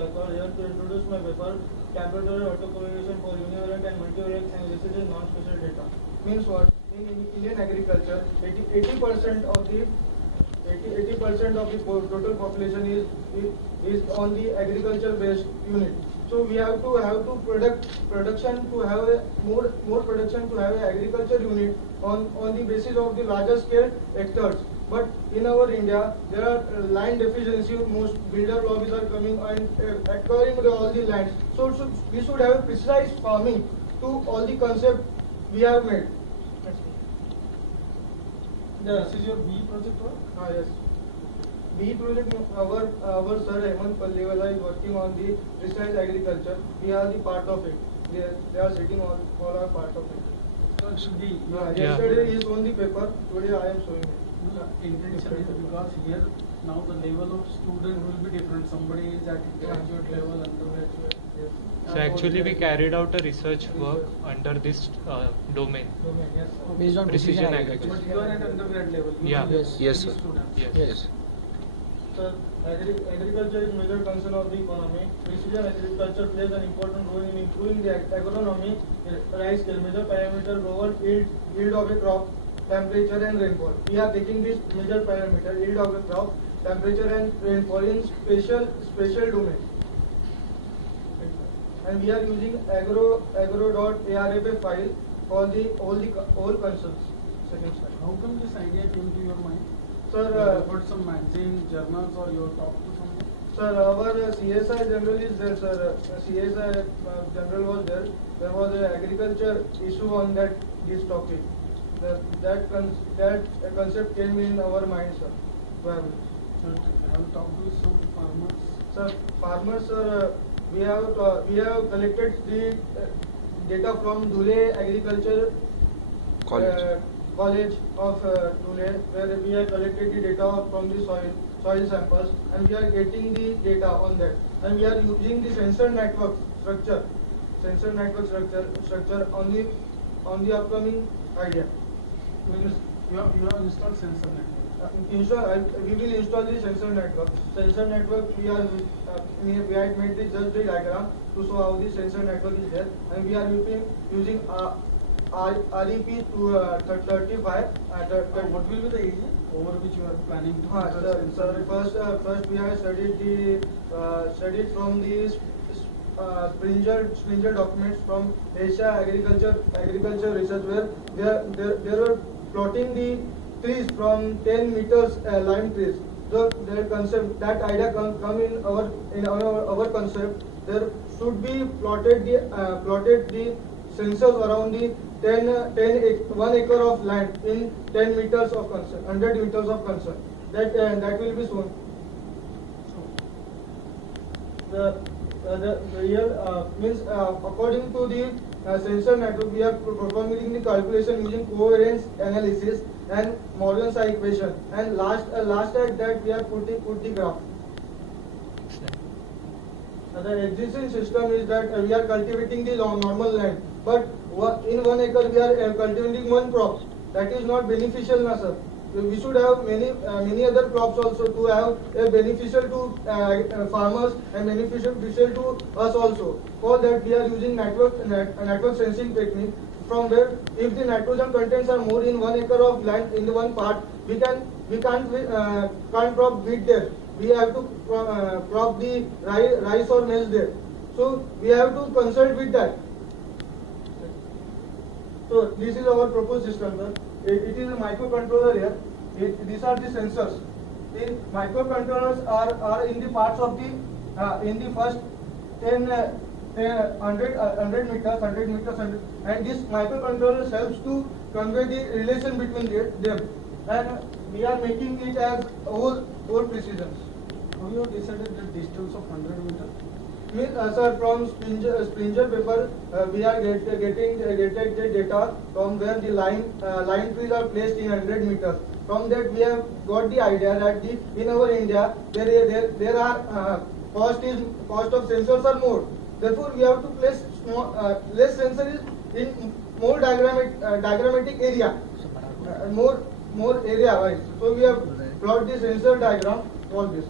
Here to introduce my paper, Temporal autocorrelation for univariate and multivariate analysis in non-spatial data. Means what? In Indian agriculture, 80% of the 80% of the total population is on the agriculture-based unit. So we have to production to have a more production to have an agriculture unit on the basis of the larger scale hectares. But in our India, there are land deficiency. Most builder lobbies are coming and acquiring all the lands. So we should have a precise farming to all the concept we have made. This is your B project work? Yes. B project, our sir Hemant Palliwala is working on the precise agriculture. We are the part of it. They are sitting all are part of it. So it should be. Yesterday he shown the paper. Today I am showing it. Intention is because here now the level of student will be different. Somebody is at graduate level, undergraduate. Yes. So actually we carried out a research work under this domain. Yes. Based on Precision agriculture. But you are at undergrad level. Yeah. Yes, sir. Yes. Sir, agriculture is major concern of the economy. Precision agriculture plays an important role in improving the agronomy, rice scale, major parameter, global yield of a crop, temperature and rainfall. We are taking this major parameter, yield of a crop, temperature and rainfall in special domain. And we are using agro.arfa file for all concerns. Second slide. How come this idea came to your mind? Sir, you got some magazine, journals, or you talked to someone? Sir, our CSI general is there, sir. CSI general was there. There was an agriculture issue on this topic. That concept came in our mind, sir. Have you talked with some farmers? Sir, farmers, sir, we have collected the data from Dhule Agriculture College of Dhule, where we have collected the data from the soil samples, and we are getting the data on that, and we are using the sensor network structure on the upcoming idea. You have installed sensor network. We will install the sensor network. Sensor network, we had made just the diagram to show how the sensor network is there, and we are using REP to 35. What will be the area over which you are planning to? Sir, first we have studied from the Springer documents from Asia Agriculture Research, where they were plotting the trees from 10 meters lime trees. So their concept, that idea come in our concept. There should be plotted the sensors around the 1 acre of land in 10 meters of concern, 100 meters of concern. That will be shown. The real means according to the sensor network, we are performing the calculation using covariance analysis and Morgan's equation. And last at that we have put the graph. The existing system is that we are cultivating the normal land, but in 1 acre we are cultivating one crop. That is not beneficial, na sir. We should have many other crops also to have a beneficial to farmers and beneficial to us also. For that we are using network sensing technique, from where if the nitrogen contents are more in 1 acre of land in the one part, we can't crop wheat there. We have to crop the rice or maize there. So we have to consult with that. So this is our proposed system, sir. It is a microcontroller here. These are the sensors. The microcontrollers are in the parts of the in the first 100 meters, and this microcontroller helps to convey the relation between them. And we are making it as whole precision. How you have decided the distance of 100 meters? Sir, from Springer paper, we are getting the data from where the line trees are placed in 100 meters. From that, we have got the idea that in our India there are cost of sensors are more. Therefore, we have to place less sensors in more diagrammatic area, more area wise. So we have plot the sensor diagram for this.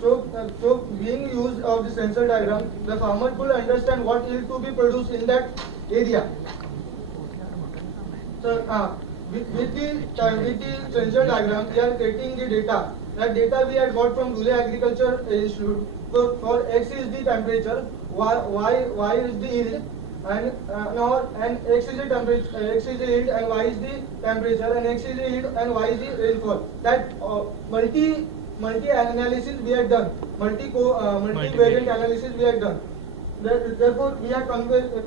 So being used of the sensor diagram, the farmer could understand what yield to be produced in that area. So with the sensor diagram, we are getting the data. That data we had got from Dhule Agriculture Institute. For X is the temperature, Y is the yield, and X is the temperature, X is the yield, and Y is the temperature, and X is the yield, and Y is the rainfall. That multi analysis we had done, multivariate analysis we had done. Therefore, we have conveyed the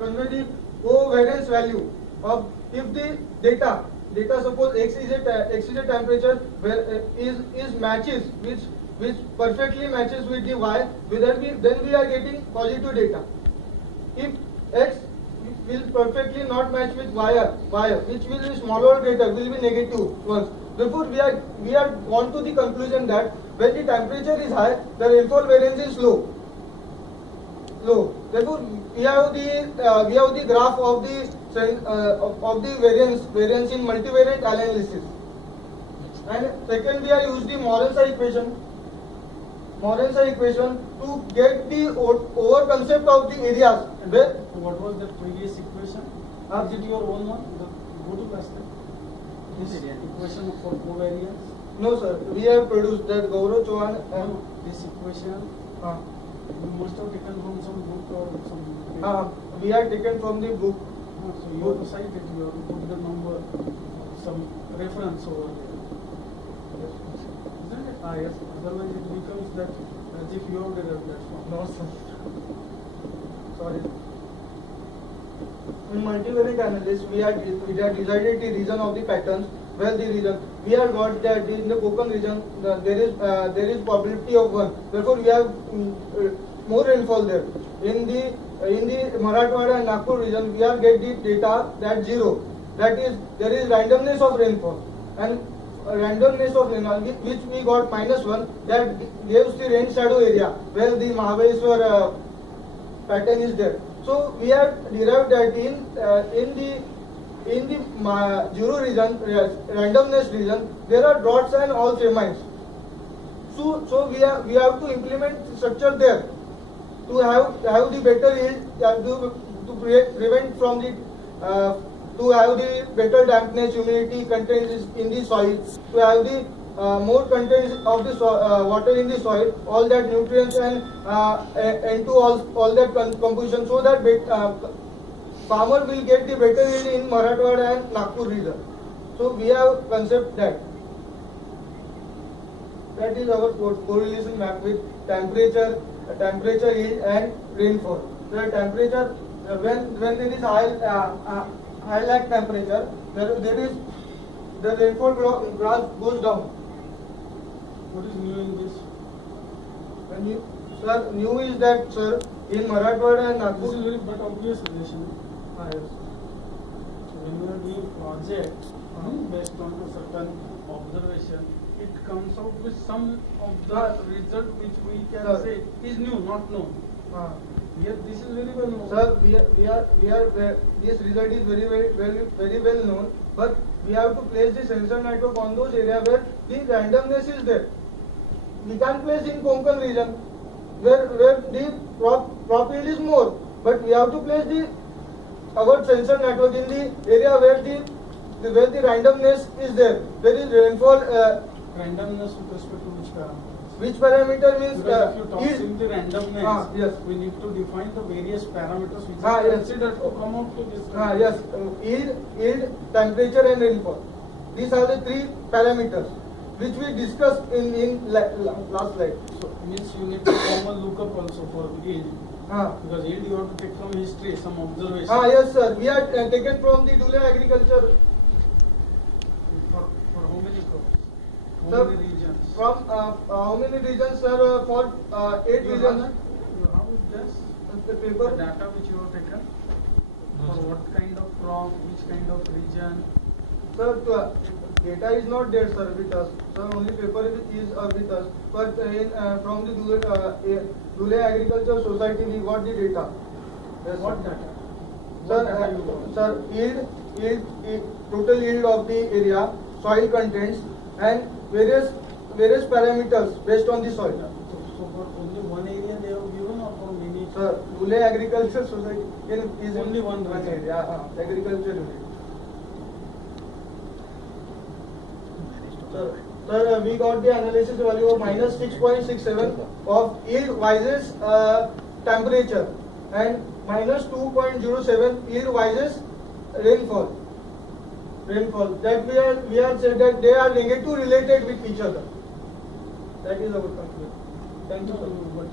covariance value of if the data suppose X is a temperature where is matches which perfectly matches with the Y, then we are getting positive data. If X will perfectly not match with Y, which will be smaller data, will be negative ones. Therefore, we are gone to the conclusion that when the temperature is high, the rainfall variance is low. Therefore, we have the graph of the variance in multivariate analysis. And second, we are used the Morenza equation to get the over concept of the areas. What was the previous equation? Is it your own one? Go to class. This equation for covariance? No, sir. We have produced that Gaurav Chauhan. This equation you must have taken from some book or some. We are taken from the book. So you have cited, you have put the number, some reference over there. Isn't it? Yes. Otherwise it becomes that as if you have derived that from. No, sir. Sorry. In multivariate analysis, we had decided the region of the patterns. Well, the region we have got that in the Konkan region there is probability of 1. Therefore, we have more rainfall there. In the Marathwada and Nagpur region, we have get the data that 0. That is, there is randomness of rainfall, and randomness of rainfall which we got -1. That gives the rain shadow area where the Mahabaleshwar pattern is there. So we have derived that in the 0 region, randomness region, there are droughts and all famines. So we have to implement structure there to have the better yield, to prevent from the to have the better dampness, humidity content in the soil, to have the more content of the water in the soil, all that nutrients and to all that composition, so that farmer will get the better yield in Marathwada and Nagpur region. So we have concept that is our correlation map with temperature, yield and rainfall. The temperature, when there is high lag temperature, there is the rainfall graph goes down. What is new in this? New is that, sir, in Marathwada and Nagpur. This is very but obvious relation. Yes. When you are doing project based on a certain observation, it comes out with some of the result which we can say is new, not known. Here, this is very well known. Sir, this result is very well known, but we have to place the sensor network on those areas where the randomness is there. We can't place in Konkan region where the crop yield is more, but we have to place our sensor network in the area where the randomness is there. There is rainfall. Randomness with respect to which parameter? Which parameter means? Because if you talk simply randomness, yes. We need to define the various parameters which are considered to come out to this. Yes, yield, temperature and rainfall. These are the 3 parameters which we discussed in last slide. So means you need to form a lookup also for yield. Because yield you have to take from history, some observation. Yes, sir. We are taken from the Dhule Agriculture. For how many crops? How many regions? From how many regions, sir? For 8 regions. How is this? The paper. The data which you have taken? For what kind of crop, which kind of region? Sir, data is not there, sir, with us. Sir, only paper is with us. But from the Dhule Agriculture Society, we got the data. Yes, What data? Sir, yield, total yield of the area, soil contents, and various various parameters based on the soil. So for only one area they have given or for many? Sir, Lule Agriculture Society is Only one area, agriculture unit. Sir, we got the analysis value of minus 6.67 of yield versus temperature and minus 2.07 yield versus rainfall. That we are said that they are negative related with each other. That is our conclusion. Thank you, sir. But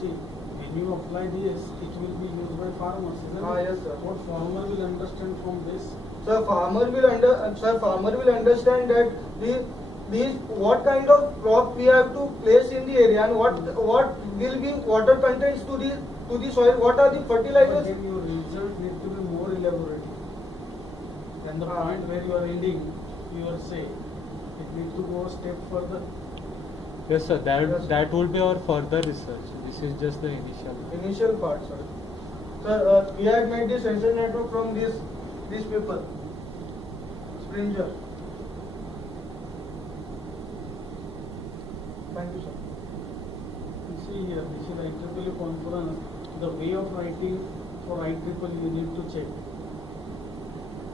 see, when you apply this, it will be used by farmers, isn't it? Yes, sir. What farmer will understand from this? Sir, farmer will understand that these what kind of crop we have to place in the area and what will be water contents to the soil. What are the But fertilizers? then your result need to be more elaborate. And the point where you are ending, you are saying, it needs to go a step further. Yes, sir. That will be our further research. This is just the Initial part, sir. Sir, we had made the sensor network from this paper, Springer. Thank you, sir. You see here, this is IEEE conference. The way of writing for IEEE you need to check.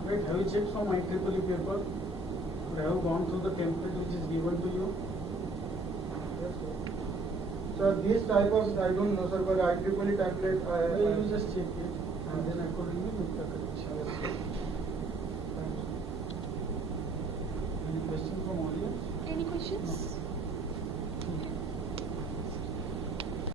Right? Have you checked from IEEE paper? Or have you gone through the template which is given to you? Yes, sir. Sir, this type of, I don't know, sir, but IEEE template, You just check it and then accordingly make the correction. Yes, sir. Thank you. Any questions from audience? Any questions? No.